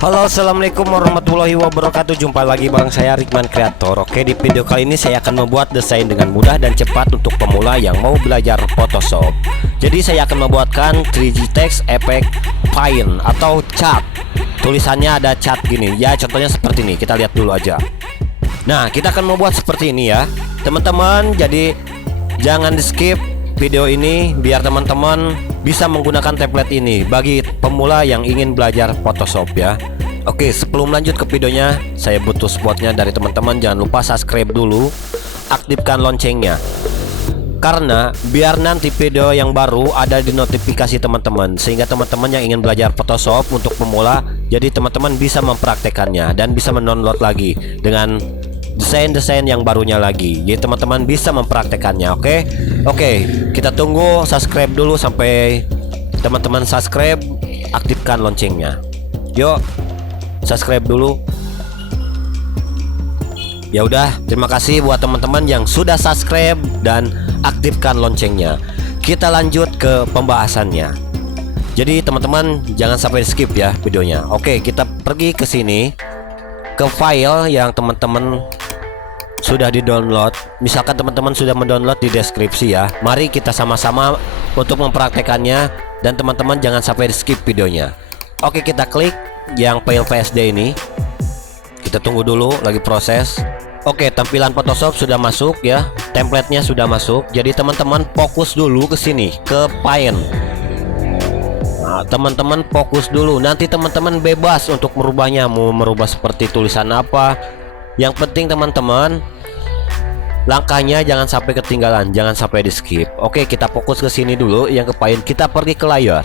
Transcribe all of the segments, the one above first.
Halo, assalamualaikum warahmatullahi wabarakatuh. Jumpa lagi bareng saya Rikman Creator. Oke, di video kali ini saya akan membuat desain dengan mudah dan cepat untuk pemula yang mau belajar Photoshop. Jadi saya akan membuatkan 3D text effect fine atau cat. Tulisannya ada cat gini ya, contohnya seperti ini. Kita lihat dulu aja. Nah, kita akan membuat seperti ini ya teman-teman. Jadi jangan di skip video ini biar teman-teman bisa menggunakan template ini bagi pemula yang ingin belajar Photoshop ya. Oke, sebelum lanjut ke videonya, saya butuh supportnya dari teman-teman. Jangan lupa subscribe dulu, aktifkan loncengnya, karena biar nanti video yang baru ada di notifikasi teman-teman, sehingga teman-teman yang ingin belajar Photoshop untuk pemula, jadi teman-teman bisa mempraktekannya dan bisa mendownload lagi dengan desain-desain yang barunya lagi. Jadi teman-teman bisa mempraktekannya. Oke, kita tunggu subscribe dulu. Sampai teman-teman subscribe, aktifkan loncengnya. Yuk, subscribe dulu. Ya udah, terima kasih buat teman-teman yang sudah subscribe dan aktifkan loncengnya. Kita lanjut ke pembahasannya. Jadi teman-teman jangan sampai skip ya videonya. Oke, kita pergi ke sini, ke file yang teman-teman sudah di-download. Misalkan teman-teman sudah mendownload, di deskripsi ya. Mari kita sama-sama untuk mempraktekannya, dan teman-teman jangan sampai di skip videonya. Oke, kita klik yang file PSD ini. Kita tunggu dulu, lagi proses. Oke, tampilan Photoshop sudah masuk ya. Template-nya sudah masuk. Jadi teman-teman fokus dulu ke sini, ke Paint. Nah, teman-teman fokus dulu. Nanti teman-teman bebas untuk merubahnya, mau merubah seperti tulisan apa. Yang penting teman-teman langkahnya jangan sampai ketinggalan, jangan sampai di skip. Oke, kita fokus ke sini dulu, yang ke Paint. Kita pergi ke layar.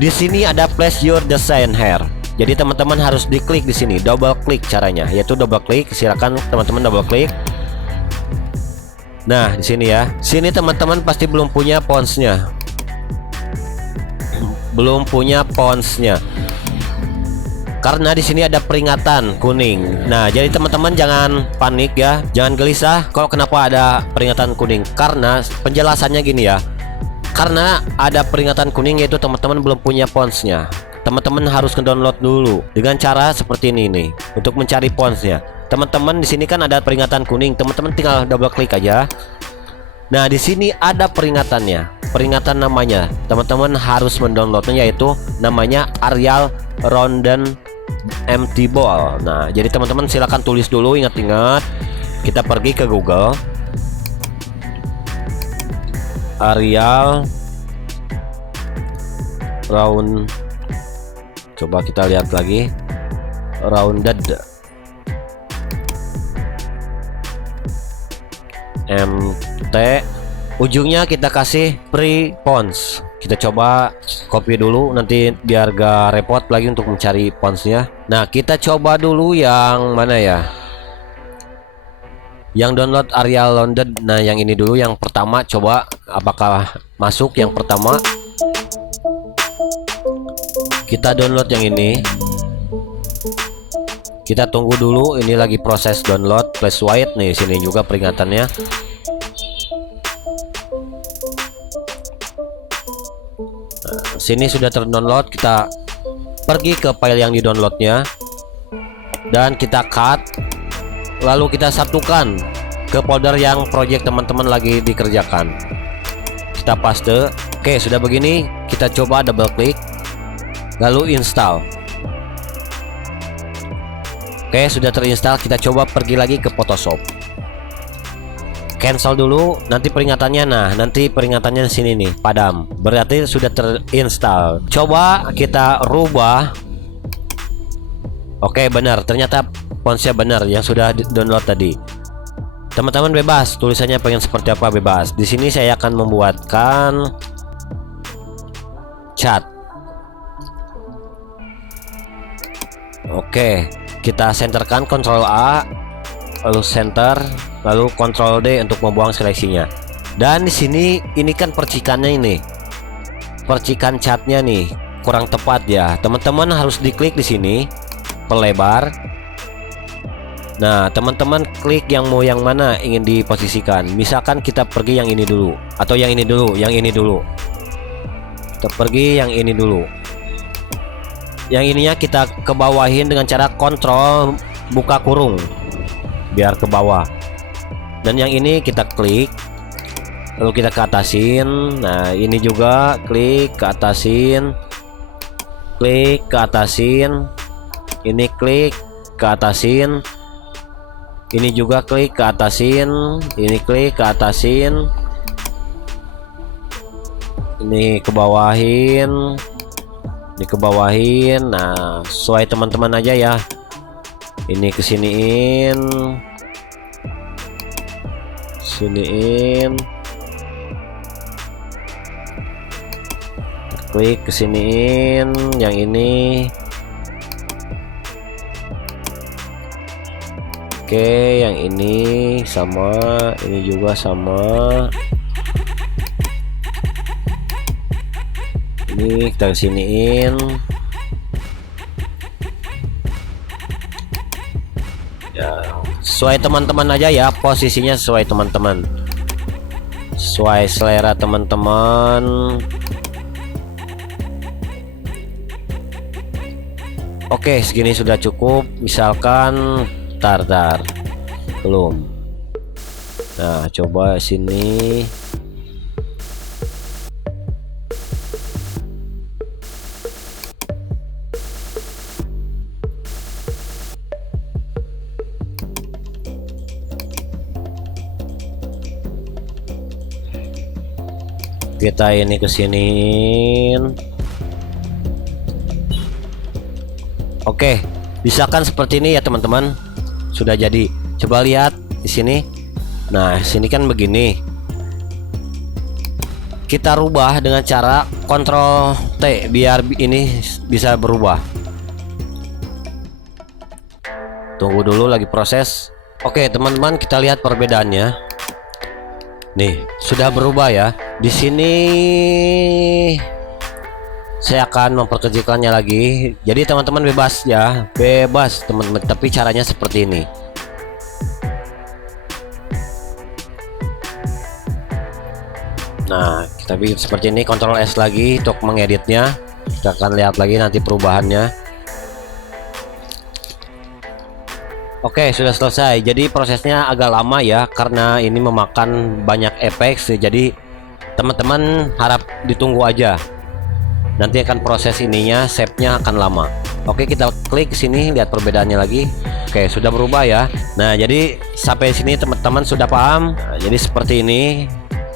Di sini ada place your design here. Jadi teman-teman harus diklik di sini, double klik caranya, yaitu double klik. Silakan teman-teman double klik. Nah, di sini ya. Sini teman-teman pasti belum punya fontsnya. Belum punya fontsnya. Karena di sini ada peringatan kuning. Nah, jadi teman-teman jangan panik ya, jangan gelisah kalau kenapa ada peringatan kuning. Karena penjelasannya gini ya. Karena ada peringatan kuning, yaitu teman-teman belum punya fontsnya. Teman-teman harus ke-download dulu dengan cara seperti ini nih untuk mencari fontsnya. Teman-teman di sini kan ada peringatan kuning, teman-teman tinggal double klik aja. Nah, di sini ada peringatannya. Peringatan namanya. Teman-teman harus mendownloadnya, yaitu namanya Arial Rounded Empty Ball. Nah, jadi teman-teman silakan tulis dulu, ingat-ingat. Kita pergi ke Google. Arial Round. Coba kita lihat lagi. Rounded MT. Ujungnya kita kasih free fonts. Kita coba copy dulu, nanti biar gak repot lagi untuk mencari fontsnya. Nah, kita coba dulu yang mana ya, yang download Arial Rounded. Nah, yang ini dulu, yang pertama. Coba apakah masuk yang pertama. Kita download yang ini. Kita tunggu dulu, ini lagi proses download. Place white nih, sini juga peringatannya. Sini sudah terdownload. Kita pergi ke file yang di-downloadnya dan kita cut, lalu kita satukan ke folder yang project teman-teman lagi dikerjakan. Kita paste. Oke, sudah begini, kita coba double klik lalu install. Oke, sudah terinstall. Kita coba pergi lagi ke Photoshop, cancel dulu. Nanti peringatannya, nah nanti peringatannya di sini nih, padam, berarti sudah terinstall. Coba kita rubah. Oke, benar, ternyata fontsnya benar yang sudah download tadi. Teman-teman bebas, tulisannya pengen seperti apa bebas. Di sini saya akan membuatkan cat. Oke, kita centerkan, Ctrl A, lalu center, lalu Ctrl D untuk membuang seleksinya. Dan di sini ini kan percikannya, ini percikan catnya nih kurang tepat ya. Teman-teman harus diklik di sini, pelebar. Nah, teman-teman klik yang mau yang mana ingin diposisikan. Misalkan kita pergi yang ini dulu, atau yang ini dulu, yang ini dulu. Kita pergi yang ini dulu. Yang ininya kita ke bawahin dengan cara kontrol buka kurung biar ke bawah. Dan yang ini kita klik lalu kita ke atasin. Nah, ini juga klik ke atasin. Klik ke atasin. Ini klik ke atasin. Ini juga klik ke atasin. Ini klik ke atasin. Ini ke bawahin. Ini ke bawahin. Nah, sesuai teman-teman aja ya. Ini kesiniin. Siniin. Klik kesiniin. Yang ini. Oke, yang ini sama, ini juga sama. Ini kita siniin. Ya, sesuai teman-teman aja ya, posisinya sesuai teman-teman. Sesuai selera teman-teman. Oke, segini sudah cukup. Misalkan tar belum. Nah, coba sini. Kita ini kesiniin. Oke, misalkan seperti ini ya teman-teman. Sudah jadi. Coba lihat di sini. Nah, sini kan begini. Kita rubah dengan cara Ctrl T biar ini bisa berubah. Tunggu dulu, lagi proses. Oke, teman-teman, kita lihat perbedaannya. Nih, sudah berubah ya. Di sini saya akan memperkecilkannya lagi. Jadi teman-teman bebas ya, bebas teman-teman. Tapi caranya seperti ini. Nah, kita bikin seperti ini. Ctrl S lagi untuk mengeditnya. Kita akan lihat lagi nanti perubahannya. Oke, sudah selesai. Jadi prosesnya agak lama ya, karena ini memakan banyak efek. Jadi teman-teman harap ditunggu aja. Nanti akan proses ininya, save-nya akan lama. Oke, kita klik sini, lihat perbedaannya lagi. Oke, sudah berubah ya. Nah, jadi sampai sini teman-teman sudah paham. Nah, jadi seperti ini.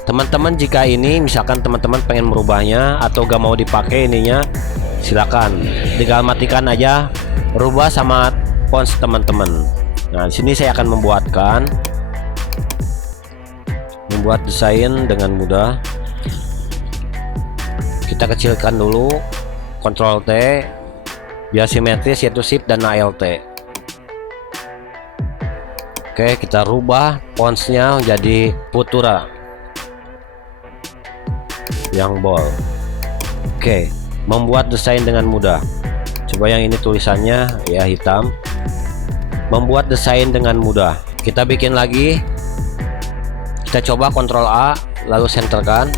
Teman-teman, jika ini misalkan teman-teman pengen merubahnya atau gak mau dipakai ininya, silakan tinggal matikan aja, rubah sama font teman-teman. Nah, di sini saya akan membuat desain dengan mudah. Kita kecilkan dulu, Ctrl T biar simetris, yaitu Shift dan Alt. Oke, kita rubah fontsnya menjadi Futura yang bold. Oke, membuat desain dengan mudah. Coba yang ini tulisannya ya hitam. Membuat desain dengan mudah. Kita bikin lagi. Kita coba Ctrl A lalu centerkan.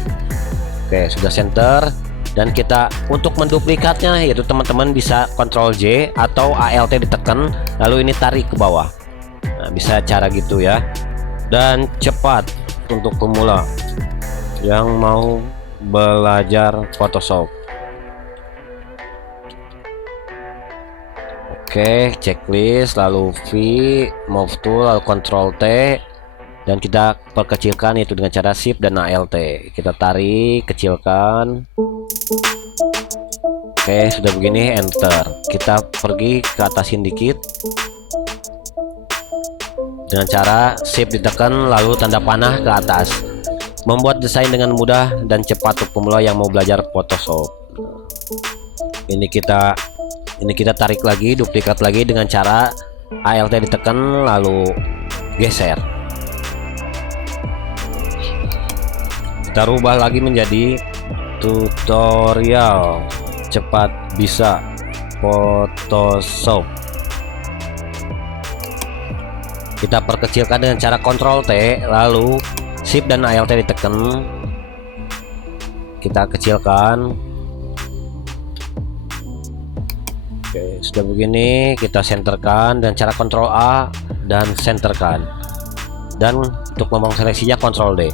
Oke, sudah center. Dan kita untuk menduplikatnya, yaitu teman-teman bisa Ctrl J atau Alt ditekan lalu ini tarik ke bawah. Nah, bisa cara gitu ya. Dan cepat untuk pemula yang mau belajar Photoshop. Oke, checklist lalu V, move tool lalu Ctrl T, dan kita perkecilkan itu dengan cara Shift dan Alt. Kita tarik, kecilkan. Oke, sudah begini, enter. Kita pergi ke atasin dikit dengan cara Shift ditekan lalu tanda panah ke atas. Membuat desain dengan mudah dan cepat untuk pemula yang mau belajar Photoshop. Ini kita tarik lagi, duplikat lagi dengan cara Alt ditekan lalu geser. Kita rubah lagi menjadi tutorial cepat bisa Photoshop. Kita perkecilkan dengan cara Ctrl T lalu Shift dan Alt ditekan. Kita kecilkan. Oke, sudah begini kita senterkan dan cara kontrol A dan senterkan. Dan untuk membuang seleksinya kontrol D.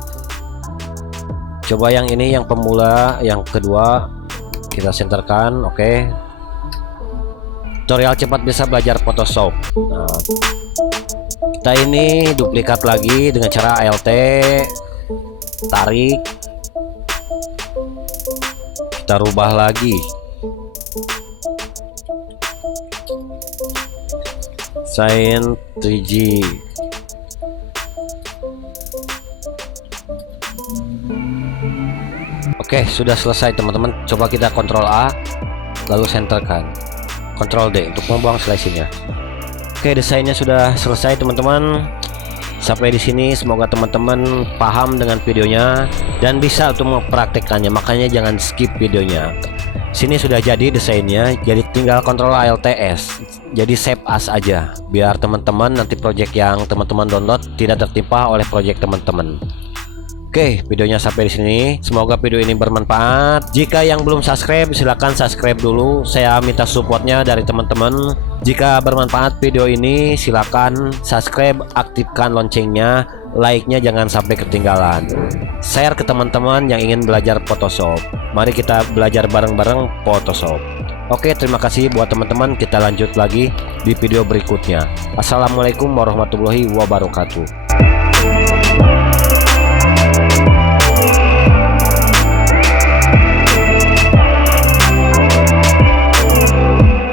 Coba yang ini yang pemula, yang kedua kita senterkan. Oke. Tutorial cepat bisa belajar Photoshop. Nah, kita ini duplikat lagi dengan cara ALT, tarik, kita rubah lagi. Sign 3G. Oke, sudah selesai teman-teman. Coba kita kontrol A lalu senterkan, kontrol D untuk membuang seleksinya. Oke, desainnya sudah selesai teman-teman. Sampai di sini semoga teman-teman paham dengan videonya dan bisa untuk mempraktikkannya. Makanya jangan skip videonya. Sini sudah jadi desainnya, jadi tinggal kontrol Alt S. Jadi save as aja biar teman-teman nanti project yang teman-teman download tidak tertimpa oleh project teman-teman. Oke, videonya sampai di sini. Semoga video ini bermanfaat. Jika yang belum subscribe, silahkan subscribe dulu. Saya minta supportnya dari teman-teman. Jika bermanfaat video ini, silahkan subscribe, aktifkan loncengnya, like-nya jangan sampai ketinggalan. Share ke teman-teman yang ingin belajar Photoshop. Mari kita belajar bareng-bareng Photoshop. Oke, terima kasih buat teman-teman. Kita lanjut lagi di video berikutnya. Assalamualaikum warahmatullahi wabarakatuh.